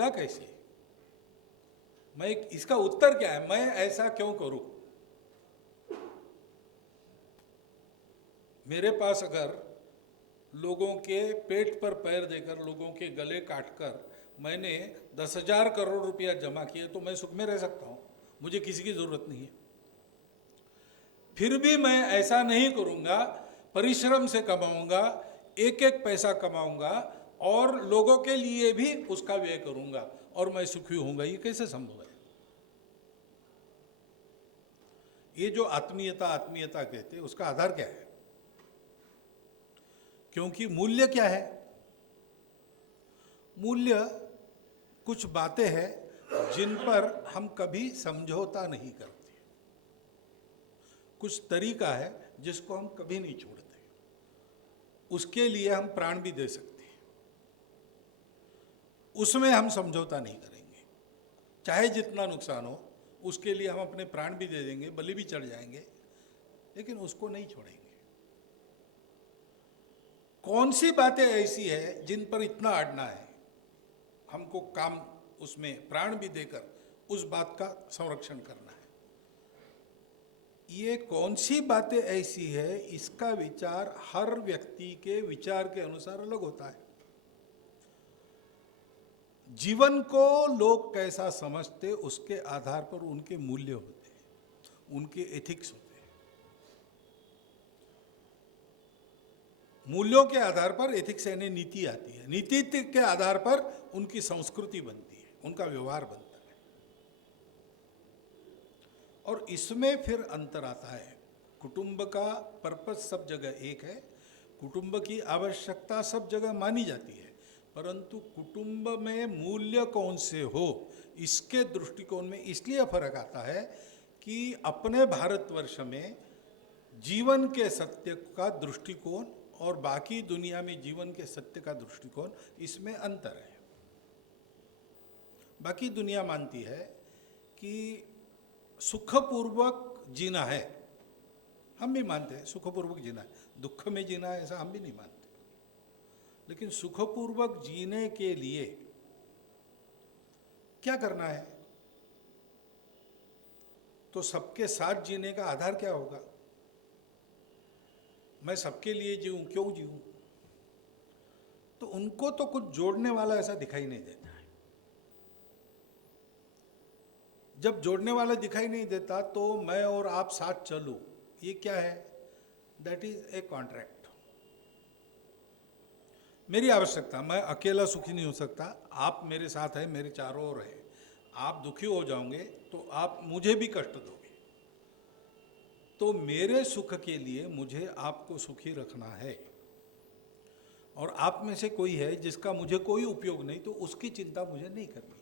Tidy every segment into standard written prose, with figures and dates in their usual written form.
क्या कैसे? इसका उत्तर क्या है? मैं ऐसा क्यों करूं? मेरे पास अगर लोगों के पेट पर पैर देकर, लोगों के गले काटकर मैंने 10,000 करोड़ रुपया जमा किए तो मैं सुख में रह सकता हूं, मुझे किसी की जरूरत नहीं है। फिर भी मैं ऐसा नहीं करूंगा, परिश्रम से कमाऊंगा, एक एक पैसा कमाऊंगा और लोगों के लिए भी उसका व्यय करूंगा और मैं सुखी होऊंगा। ये कैसे संभव है? ये जो आत्मीयता आत्मीयता कहते हैं, उसका आधार क्या है? क्योंकि मूल्य क्या है? मूल्य कुछ बातें हैं जिन पर हम कभी समझौता नहीं करते, कुछ तरीका है जिसको हम कभी नहीं छोड़ते, उसके लिए हम प्राण भी दे सकते हैं, उसमें हम समझौता नहीं करेंगे। चाहे जितना नुकसान हो उसके लिए हम अपने प्राण भी दे देंगे, बलि भी चढ़ जाएंगे, लेकिन उसको नहीं छोड़ेंगे। कौन सी बातें ऐसी है जिन पर इतना अड़ना है, हमको काम उसमें प्राण भी देकर उस बात का संरक्षण करना है? ये कौन सी बातें ऐसी है, इसका विचार हर व्यक्ति के विचार के अनुसार अलग होता है। जीवन को लोग कैसा समझते, उसके आधार पर उनके मूल्य होते हैं, उनके एथिक्स होते हैं। मूल्यों के आधार पर एथिक्स यानी नीति आती है, नीति के आधार पर उनकी संस्कृति बनती है, उनका व्यवहार बनता है। और इसमें फिर अंतर आता है। कुटुंब का पर्पस सब जगह एक है, कुटुंब की आवश्यकता सब जगह मानी जाती है, परंतु कुटुंब में मूल्य कौन से हो, इसके दृष्टिकोण में इसलिए फर्क आता है कि अपने भारतवर्ष में जीवन के सत्य का दृष्टिकोण और बाकी दुनिया में जीवन के सत्य का दृष्टिकोण, इसमें अंतर है। बाकी दुनिया मानती है कि सुखपूर्वक जीना है, हम भी मानते हैं सुखपूर्वक जीना है, दुख में जीना है ऐसा हम भी नहीं मानते। लेकिन सुखपूर्वक जीने के लिए क्या करना है? तो सबके साथ जीने का आधार क्या होगा? मैं सबके लिए जीऊं, क्यों जीऊं? तो उनको तो कुछ जोड़ने वाला ऐसा दिखाई नहीं देता है। जब जोड़ने वाला दिखाई नहीं देता तो मैं और आप साथ चलूं, ये क्या है? That is a contract. मेरी आवश्यकता, मैं अकेला सुखी नहीं हो सकता, आप मेरे साथ हैं, मेरे चारों ओर है। आप दुखी हो जाओगे तो आप मुझे भी कष्ट दोगे, तो मेरे सुख के लिए मुझे आपको सुखी रखना है। और आप में से कोई है जिसका मुझे कोई उपयोग नहीं, तो उसकी चिंता मुझे नहीं करनी है।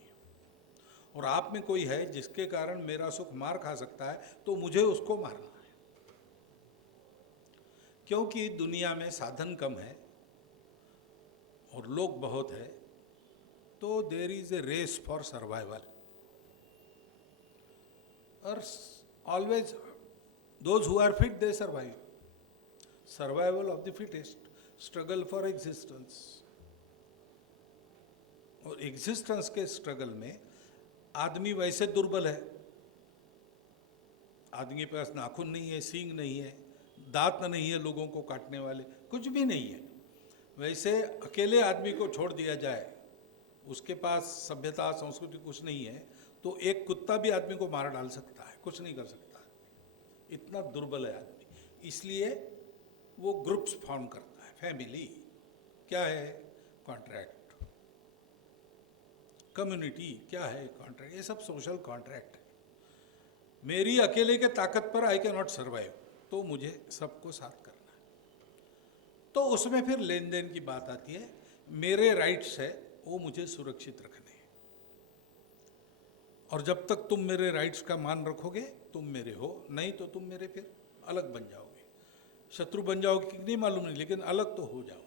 और आप में कोई है जिसके कारण मेरा सुख मार खा सकता है, तो मुझे उसको मारना है। क्योंकि दुनिया में साधन कम है और लोग बहुत है, तो there is a race for survival. और always those who are fit they survive, survival of the fittest, struggle for existence. और एग्जिस्टेंस के स्ट्रगल में आदमी वैसे दुर्बल है, आदमी के पास नाखून नहीं है, सींग नहीं है, दांत नहीं है लोगों को काटने वाले, कुछ भी नहीं है। वैसे अकेले आदमी को छोड़ दिया जाए, उसके पास सभ्यता संस्कृति कुछ नहीं है, तो एक कुत्ता भी आदमी को मार डाल सकता है, कुछ नहीं कर सकता। इतना दुर्बल है आदमी, इसलिए वो ग्रुप्स फॉर्म करता है। फैमिली क्या है? कॉन्ट्रैक्ट। कम्युनिटी क्या है? कॉन्ट्रैक्ट। ये सब सोशल कॉन्ट्रैक्ट है। मेरी अकेले के ताकत पर आई कैन नॉट सर्वाइव, तो मुझे सबको साथ करना है। तो उसमें फिर लेन देन की बात आती है। मेरे राइट्स है वो मुझे सुरक्षित रखने हैं, और जब तक तुम मेरे राइट्स का मान रखोगे तुम मेरे हो, नहीं तो तुम मेरे फिर अलग बन जाओगे। शत्रु बन जाओगे कि नहीं मालूम नहीं, लेकिन अलग तो हो जाओगे।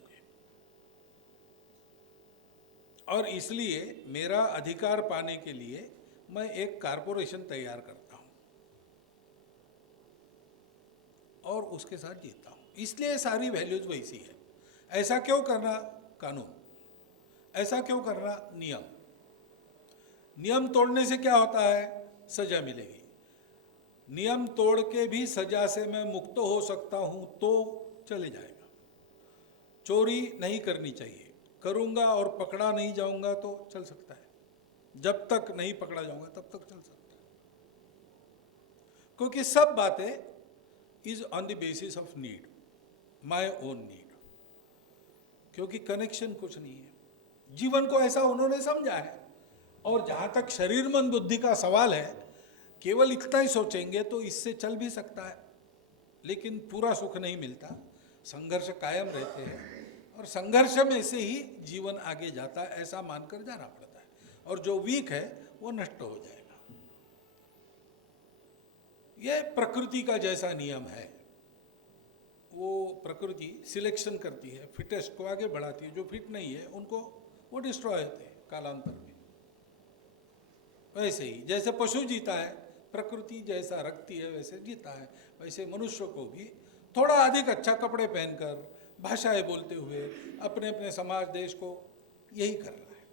और इसलिए मेरा अधिकार पाने के लिए मैं एक कारपोरेशन तैयार करता हूं और उसके साथ जीता हूं। इसलिए सारी वैल्यूज वैसी है। ऐसा क्यों करना? कानून। ऐसा क्यों करना? नियम। नियम तोड़ने से क्या होता है? सजा मिलेगी। नियम तोड़ के भी सजा से मैं मुक्त हो सकता हूं तो चले जाएगा। चोरी नहीं करनी चाहिए, करूंगा और पकड़ा नहीं जाऊंगा तो चल सकता है, जब तक नहीं पकड़ा जाऊंगा तब तक चल सकता है, क्योंकि सब बातें is on the basis of need, my own need, क्योंकि कनेक्शन कुछ नहीं है। जीवन को ऐसा उन्होंने समझा है। और जहां तक शरीर मन बुद्धि का सवाल है, केवल इतना ही सोचेंगे तो इससे चल भी सकता है, लेकिन पूरा सुख नहीं मिलता, संघर्ष कायम रहते हैं, और संघर्ष में से ही जीवन आगे जाता है, ऐसा मानकर जाना पड़ता है। और जो वीक है वो नष्ट हो जाएगा। यह प्रकृति का जैसा नियम है, वो प्रकृति सिलेक्शन करती है, फिटेस्ट को आगे बढ़ाती है, जो फिट नहीं है उनको वो डिस्ट्रॉय होते हैं कालांतर में। वैसे ही जैसे पशु जीता है, प्रकृति जैसा रखती है वैसे जीता है, वैसे मनुष्य को भी थोड़ा अधिक अच्छा कपड़े पहनकर, भाषाएं बोलते हुए अपने अपने समाज देश को यही कर रहा है।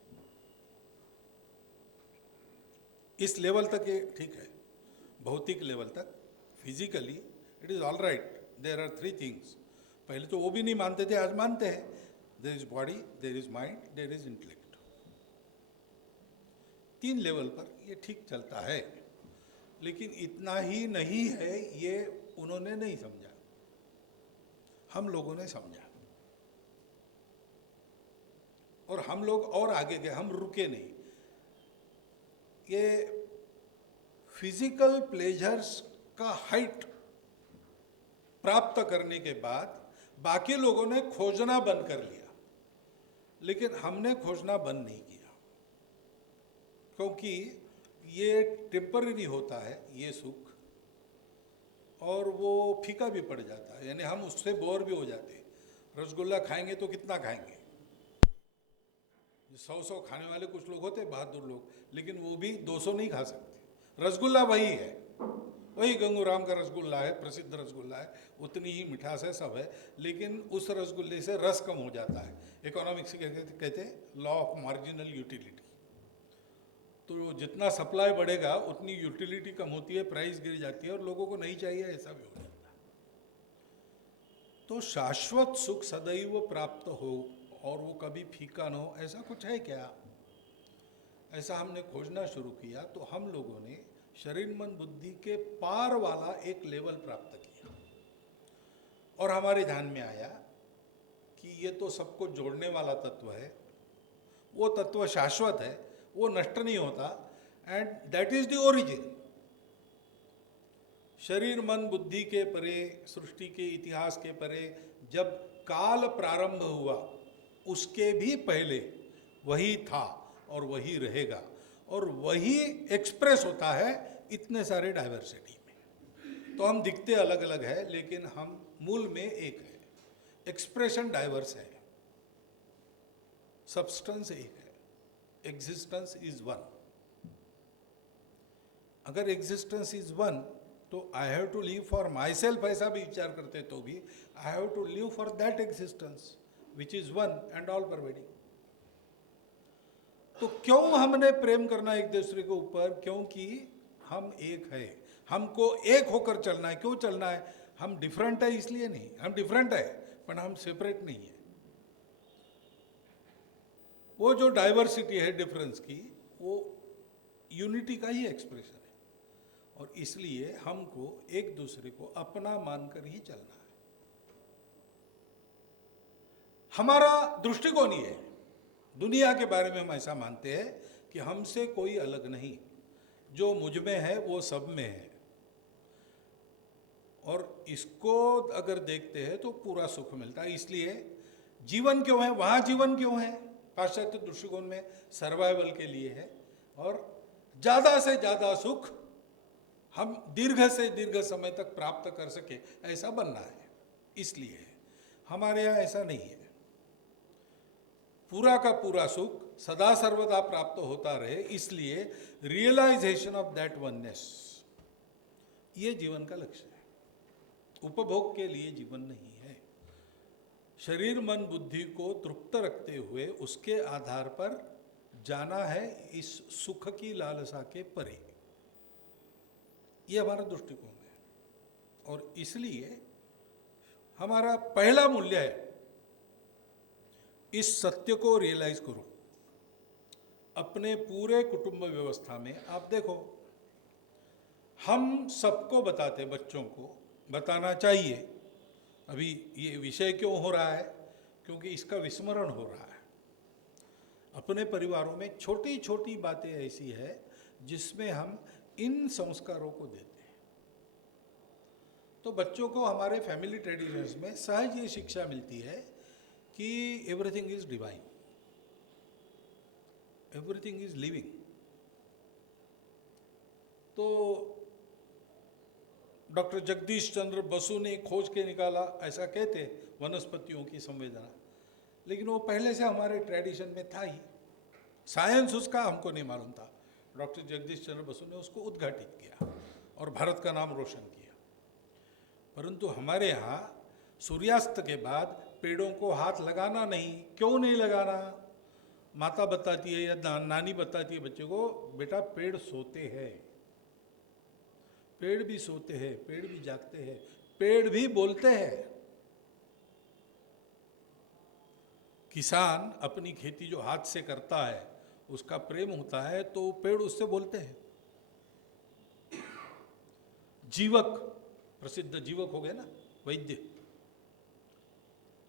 इस लेवल तक ये ठीक है, भौतिक लेवल तक, physically it is all right. There are 3 things. पहले तो वो भी नहीं मानते थे, आज मानते हैं। There is body, there is mind, there is intellect. 3 level पर ये ठीक चलता है, लेकिन इतना ही नहीं है, ये उन्होंने नहीं समझा, हम लोगों ने समझा। और हम लोग और आगे गए, हम रुके नहीं। ये फिजिकल प्लेजर्स का हाइट प्राप्त करने के बाद बाकी लोगों ने खोजना बंद कर लिया, लेकिन हमने खोजना बंद नहीं किया, क्योंकि ये टेम्पररी होता है ये सुख, और वो फीका भी पड़ जाता है, यानी हम उससे बोर भी हो जाते हैं। रसगुल्ला खाएंगे तो कितना खाएंगे? 100 खाने वाले कुछ लोग होते, बहादुर लोग, लेकिन वो भी 200 नहीं खा सकते। रसगुल्ला वही है, वही गंगूराम का रसगुल्ला है, प्रसिद्ध रसगुल्ला है, उतनी ही मिठास है, सब है, लेकिन उस रसगुल्ले से रस कम हो जाता है। इकोनॉमिक्स कहते हैं लॉ ऑफ मार्जिनल यूटिलिटी। तो जितना सप्लाई बढ़ेगा उतनी यूटिलिटी कम होती है, प्राइस गिर जाती है, और लोगों को नहीं चाहिए, ऐसा भी हो जाता है। तो शाश्वत सुख सदैव प्राप्त हो और वो कभी फीका न हो, ऐसा कुछ है क्या? ऐसा हमने खोजना शुरू किया, तो हम लोगों ने शरीर मन बुद्धि के पार वाला एक लेवल प्राप्त किया, और हमारे ध्यान में आया कि ये तो सबको जोड़ने वाला तत्व है, वो तत्व शाश्वत है, वो नष्ट नहीं होता, and that is the origin. शरीर मन बुद्धि के परे, सृष्टि के इतिहास के परे, जब काल प्रारंभ हुआ उसके भी पहले वही था और वही रहेगा, और वही एक्सप्रेस होता है इतने सारे डाइवर्सिटी में। तो हम दिखते अलग अलग है, लेकिन हम मूल में एक है। एक्सप्रेशन डाइवर्स है, सब्सटेंस एक है, एग्जिस्टेंस इज वन। अगर एग्जिस्टेंस इज वन तो I have to live for myself, ऐसा भी विचार करते तो भी I have to live for that existence which is one and all pervading. तो क्यों हमने प्रेम करना एक दूसरे के ऊपर? क्योंकि हम एक है, हमको एक होकर चलना है। क्यों चलना है? हम डिफरेंट है इसलिए नहीं, हम डिफरेंट है पर हम सेपरेट नहीं है। वो जो डाइवर्सिटी है डिफरेंस की, वो यूनिटी का ही एक्सप्रेशन है, और इसलिए हमको एक दूसरे को अपना मानकर ही चलना है। हमारा दृष्टिकोण ये है, दुनिया के बारे में हम ऐसा मानते हैं कि हमसे कोई अलग नहीं, जो मुझ में है वो सब में है, और इसको अगर देखते हैं तो पूरा सुख मिलता है। इसलिए जीवन क्यों है? वहाँ जीवन क्यों है? पाश्चात्य दृष्टिकोण में सर्वाइवल के लिए है, और ज़्यादा से ज़्यादा सुख हम दीर्घ से दीर्घ समय तक प्राप्त कर सके, ऐसा बनना है, इसलिए है। हमारे यहाँ ऐसा नहीं है। पूरा का पूरा सुख सदा सर्वदा प्राप्त होता रहे, इसलिए रियलाइजेशन ऑफ दैट वननेस, ये जीवन का लक्ष्य है। उपभोग के लिए जीवन नहीं है। शरीर मन बुद्धि को तृप्त रखते हुए उसके आधार पर जाना है इस सुख की लालसा के परे, ये हमारा दृष्टिकोण है। और इसलिए हमारा पहला मूल्य है इस सत्य को रियलाइज करो। अपने पूरे कुटुंब व्यवस्था में आप देखो, हम सबको बताते, बच्चों को बताना चाहिए। अभी ये विषय क्यों हो रहा है? क्योंकि इसका विस्मरण हो रहा है। अपने परिवारों में छोटी छोटी बातें ऐसी है जिसमें हम इन संस्कारों को देते हैं। तो बच्चों को हमारे फैमिली ट्रेडिशंस में सहज ये शिक्षा मिलती है कि everything is divine, everything is living. तो डॉक्टर जगदीश चंद्र बसु ने खोज के निकाला, ऐसा कहते, वनस्पतियों की संवेदना, लेकिन वो पहले से हमारे ट्रेडिशन में था ही। साइंस उसका हमको नहीं मालूम था, डॉक्टर जगदीश चंद्र बसु ने उसको उद्घाटित किया और भारत का नाम रोशन किया। परंतु हमारे यहाँ सूर्यास्त के बाद पेड़ों को हाथ लगाना नहीं। क्यों नहीं लगाना? माता बताती है या नानी बताती है बच्चे को, बेटा पेड़ सोते हैं, पेड़ भी सोते हैं, पेड़ भी जागते हैं, पेड़ भी बोलते हैं। किसान अपनी खेती जो हाथ से करता है, उसका प्रेम होता है, तो पेड़ उससे बोलते हैं। जीवक, प्रसिद्ध जीवक हो गए ना, वैद्य।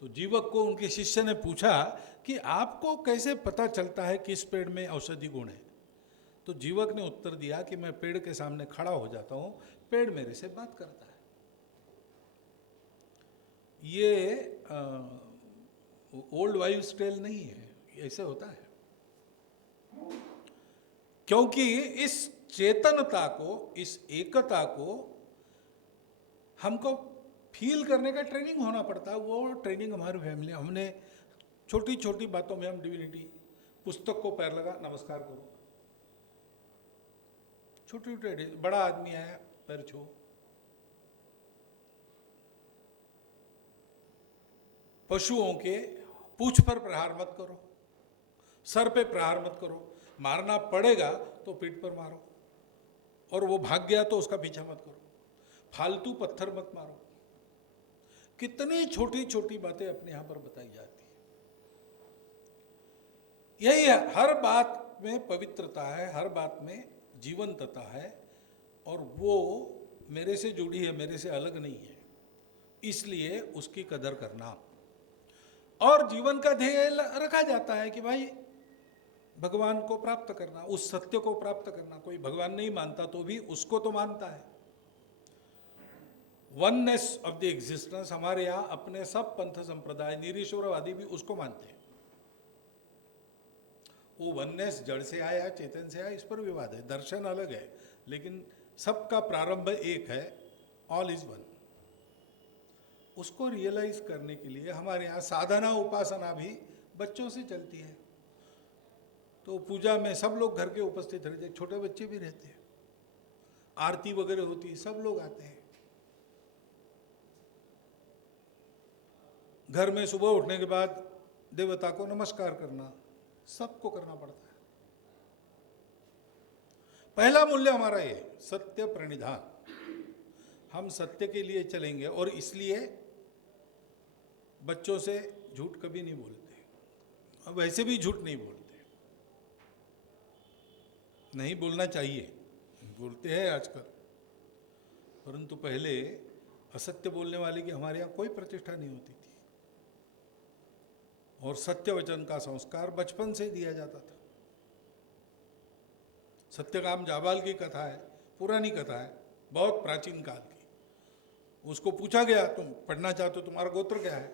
तो जीवक को उनके शिष्य ने पूछा कि आपको कैसे पता चलता है कि इस पेड़ में औषधि गुण है? तो जीवक ने उत्तर दिया कि मैं पेड़ के सामने खड़ा हो जाता हूं, पेड़ मेरे से बात करता है। ये ओल्ड वाइव्स टेल नहीं है, ऐसे होता है। क्योंकि इस चेतनता को, इस एकता को हमको फील करने का ट्रेनिंग होना पड़ता है। वो ट्रेनिंग हमारी फैमिली, हमने छोटी छोटी बातों में हम डिविनिटी, पुस्तक को पैर लगा नमस्कार करो, छोटी छोटी, बड़ा आदमी आया पैर छो, पशुओं के पूंछ पर प्रहार मत करो, सर पे प्रहार मत करो, मारना पड़ेगा तो पीठ पर मारो, और वो भाग गया तो उसका पीछा मत करो, फालतू पत्थर मत मारो। कितनी छोटी छोटी बातें अपने यहां पर बताई जाती है। यही है, हर बात में पवित्रता है, हर बात में जीवंतता है, और वो मेरे से जुड़ी है, मेरे से अलग नहीं है, इसलिए उसकी कदर करना। और जीवन का ध्येय रखा जाता है कि भाई भगवान को प्राप्त करना, उस सत्य को प्राप्त करना। कोई भगवान नहीं मानता तो भी उसको तो मानता है। वननेस ऑफ द एग्जिस्टेंस, हमारे यहाँ अपने सब पंथ संप्रदाय, निरीश्वरवादी भी उसको मानते हैं। वो वननेस जड़ से आया, चेतन से आया, इस पर विवाद है, दर्शन अलग है, लेकिन सबका प्रारंभ एक है, ऑल इज वन। उसको रियलाइज करने के लिए हमारे यहाँ साधना उपासना भी बच्चों से चलती है। तो पूजा में सब लोग घर के उपस्थित रहते हैं, छोटे बच्चे भी रहते हैं, आरती वगैरह होती है, सब लोग आते हैं। घर में सुबह उठने के बाद देवता को नमस्कार करना, सबको करना पड़ता है। पहला मूल्य हमारा ये सत्य प्रणिधान, हम सत्य के लिए चलेंगे, और इसलिए बच्चों से झूठ कभी नहीं बोलते, अब वैसे भी झूठ नहीं बोलते, नहीं बोलना चाहिए, बोलते हैं आजकल, परंतु पहले असत्य बोलने वाले की हमारे यहाँ कोई प्रतिष्ठा नहीं होती थी, और सत्य वचन का संस्कार बचपन से दिया जाता था। सत्यकाम जाबाल की कथा है, पुरानी कथा है, बहुत प्राचीन काल की। उसको पूछा गया, तुम पढ़ना चाहते हो, तुम्हारा गोत्र क्या है?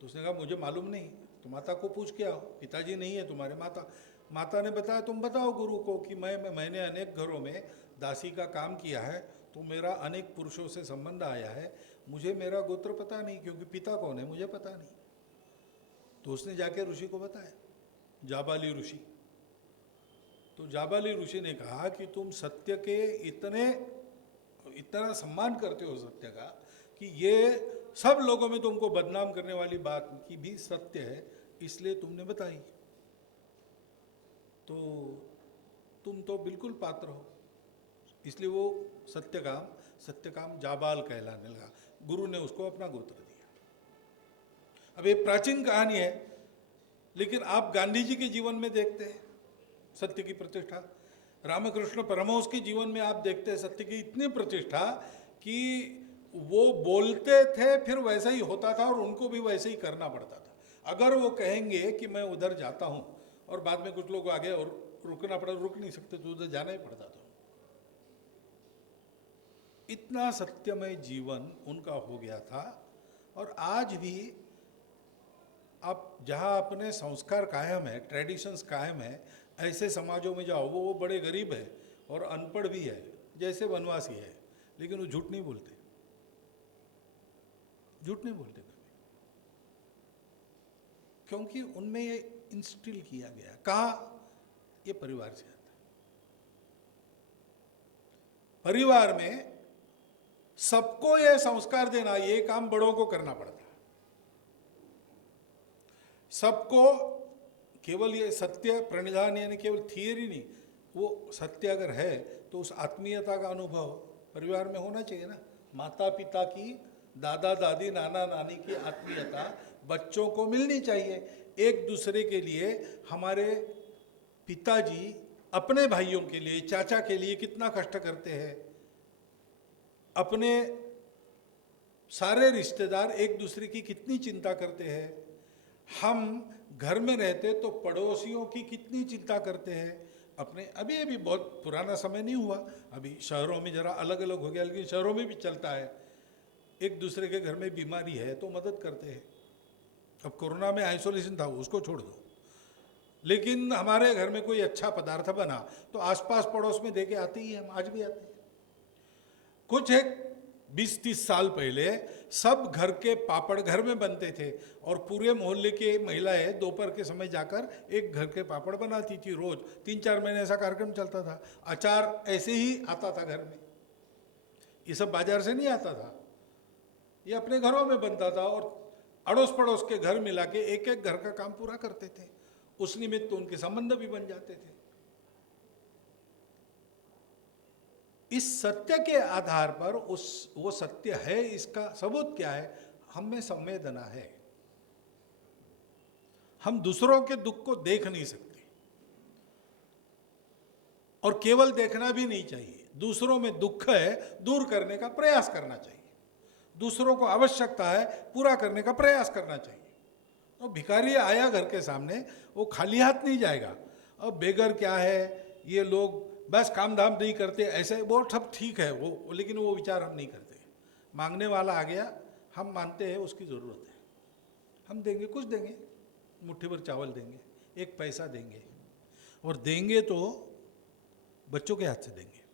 तो उसने कहा मुझे मालूम नहीं, तो माता को पूछ के आओ, पिताजी नहीं है तुम्हारे। माता ने बताया, तुम बताओ गुरु को कि मैंने अनेक घरों में दासी का काम किया है, तो मेरा अनेक पुरुषों से संबंध आया है, मुझे मेरा गोत्र पता नहीं, क्योंकि पिता कौन है मुझे पता नहीं। तो उसने जाके ऋषि को बताया, जाबाली ऋषि। तो जाबाली ऋषि ने कहा कि तुम सत्य के इतना सम्मान करते हो सत्य का, कि ये सब लोगों में तुमको बदनाम करने वाली बात की भी सत्य है, इसलिए तुमने बताई। तो तुम तो बिल्कुल पात्र हो। इसलिए वो सत्यकाम जाबाल कहलाने लगा। गुरु ने उसको अपना गोत्र दिया। अब ये प्राचीन कहानी है, लेकिन आप गांधी जी के जीवन में देखते हैं सत्य की प्रतिष्ठा। रामकृष्ण परमहंस के जीवन में आप देखते हैं सत्य की इतनी प्रतिष्ठा कि वो बोलते थे फिर वैसा ही होता था और उनको भी वैसे ही करना पड़ता था। अगर वो कहेंगे कि मैं उधर जाता हूँ और बाद में कुछ लोग आगे और रुकना पड़ा, रुक नहीं सकते, तो उधर जाना ही पड़ता था। इतना सत्यमय जीवन उनका हो गया था। और आज भी आप जहाँ अपने संस्कार कायम है, ट्रेडिशंस कायम है, ऐसे समाजों में जाओ, वो बड़े गरीब है और अनपढ़ भी है, जैसे वनवासी है, लेकिन वो झूठ नहीं बोलते, झूठ नहीं बोलते कभी, क्योंकि उनमें ये इंस्टिल किया गया। कहा? ये परिवार से आता है। परिवार में सबको ये संस्कार देना, ये काम बड़ों को करना पड़ता है। सबको केवल ये सत्य प्रणिधान यानी केवल थियरी नहीं, वो सत्य अगर है तो उस आत्मीयता का अनुभव परिवार में होना चाहिए ना। माता पिता की, दादा दादी, नाना नानी की आत्मीयता बच्चों को मिलनी चाहिए। एक दूसरे के लिए हमारे पिताजी अपने भाइयों के लिए, चाचा के लिए कितना कष्ट करते हैं, अपने सारे रिश्तेदार एक दूसरे की कितनी चिंता करते हैं। हम घर में रहते तो पड़ोसियों की कितनी चिंता करते हैं अपने। अभी बहुत पुराना समय नहीं हुआ, अभी शहरों में जरा अलग अलग हो गया, लेकिन शहरों में भी चलता है। एक दूसरे के घर में बीमारी है तो मदद करते हैं। अब कोरोना में आइसोलेशन था, उसको छोड़ दो, लेकिन हमारे घर में कोई अच्छा पदार्थ बना तो आसपास पड़ोस में देके आते ही हम, आज भी आते हैं। कुछ एक 20-30 साल पहले सब घर के पापड़ घर में बनते थे और पूरे मोहल्ले के महिलाएं दोपहर के समय जाकर एक घर के पापड़ बनाती थी। रोज 3-4 महीने ऐसा कार्यक्रम चलता था। अचार ऐसे ही आता था घर में, ये सब बाजार से नहीं आता था, ये अपने घरों में बनता था और अड़ोस पड़ोस के घर मिला के एक एक घर का काम पूरा करते थे। उस निमित्त तो उनके संबंध भी बन जाते थे। इस सत्य के आधार पर वो सत्य है, इसका सबूत क्या है? हम में संवेदना है। हम दूसरों के दुख को देख नहीं सकते और केवल देखना भी नहीं चाहिए। दूसरों में दुख है, दूर करने का प्रयास करना चाहिए। दूसरों को आवश्यकता है, पूरा करने का प्रयास करना चाहिए। तो भिखारी आया घर के सामने, वो खाली हाथ नहीं जाएगा। अब बेगर क्या है, ये लोग बस काम धाम नहीं करते, ऐसे वो सब ठीक है वो, लेकिन वो विचार हम नहीं करते। मांगने वाला आ गया, हम मानते हैं उसकी ज़रूरत है, हम देंगे, कुछ देंगे, मुट्ठी भर चावल देंगे, एक पैसा देंगे, और देंगे तो बच्चों के हाथ से देंगे।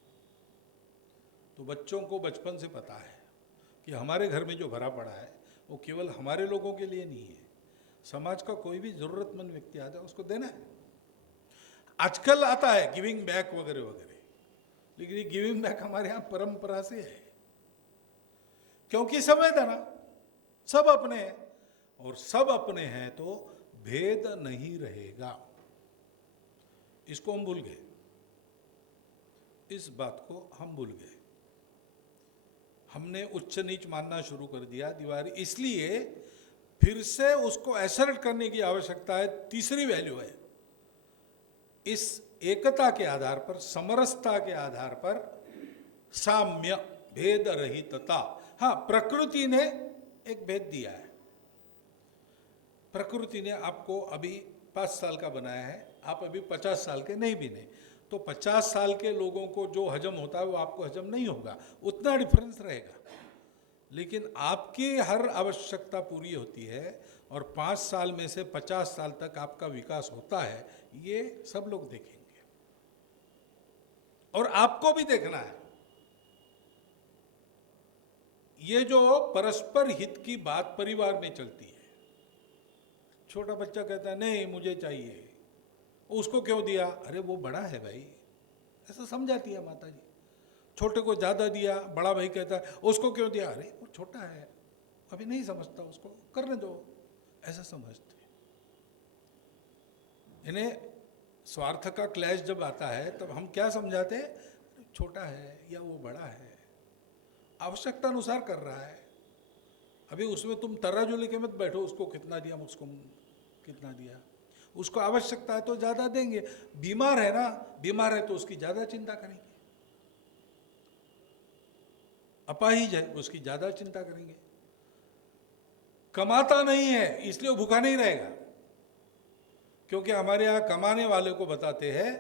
तो बच्चों को बचपन से पता है कि हमारे घर में जो भरा पड़ा है वो केवल हमारे लोगों के लिए नहीं है, समाज का कोई भी ज़रूरतमंद व्यक्ति आता है उसको देना है। आजकल आता है गिविंग बैक वगैरह वगैरह, लेकिन ये गिविंग बैक हमारे यहाँ परंपरा से है, क्योंकि संवेदना, सब अपने हैं, और सब अपने हैं तो भेद नहीं रहेगा। इसको हम भूल गए, इस बात को हम भूल गए। हमने उच्च नीच मानना शुरू कर दिया दीवारी, इसलिए फिर से उसको एसर्ट करने की आवश्यकता है। तीसरी वैल्यू है, इस एकता के आधार पर, समरसता के आधार पर साम्य, भेद रहितता। हाँ, प्रकृति ने एक भेद दिया है। प्रकृति ने आपको अभी 5 साल का बनाया है, आप अभी 50 साल के नहीं भी नहीं, तो 50 साल के लोगों को जो हजम होता है वो आपको हजम नहीं होगा, उतना डिफरेंस रहेगा। लेकिन आपकी हर आवश्यकता पूरी होती है और 5 साल में से 50 साल तक आपका विकास होता है, ये सब लोग देखेंगे और आपको भी देखना है। ये जो परस्पर हित की बात परिवार में चलती है, छोटा बच्चा कहता है नहीं मुझे चाहिए, उसको क्यों दिया? अरे वो बड़ा है भाई, ऐसा समझाती है माता जी। छोटे को ज़्यादा दिया, बड़ा भाई कहता है उसको क्यों दिया? अरे वो छोटा है, अभी नहीं समझता, उसको करने दो, ऐसा समझते। इन्हें स्वार्थ का क्लैश जब आता है तब हम क्या समझाते हैं, छोटा है या वो बड़ा है, आवश्यकता अनुसार कर रहा है। अभी उसमें तुम तराजू लेके मत बैठो, उसको कितना दिया, मुझको कितना दिया। उसको आवश्यकता है तो ज़्यादा देंगे। बीमार है ना, बीमार है तो उसकी ज़्यादा चिंता करेंगे। अपाहिज है उसकी ज़्यादा चिंता करेंगे। कमाता नहीं है इसलिए वो भूखा नहीं रहेगा, क्योंकि हमारे यहाँ कमाने वाले को बताते हैं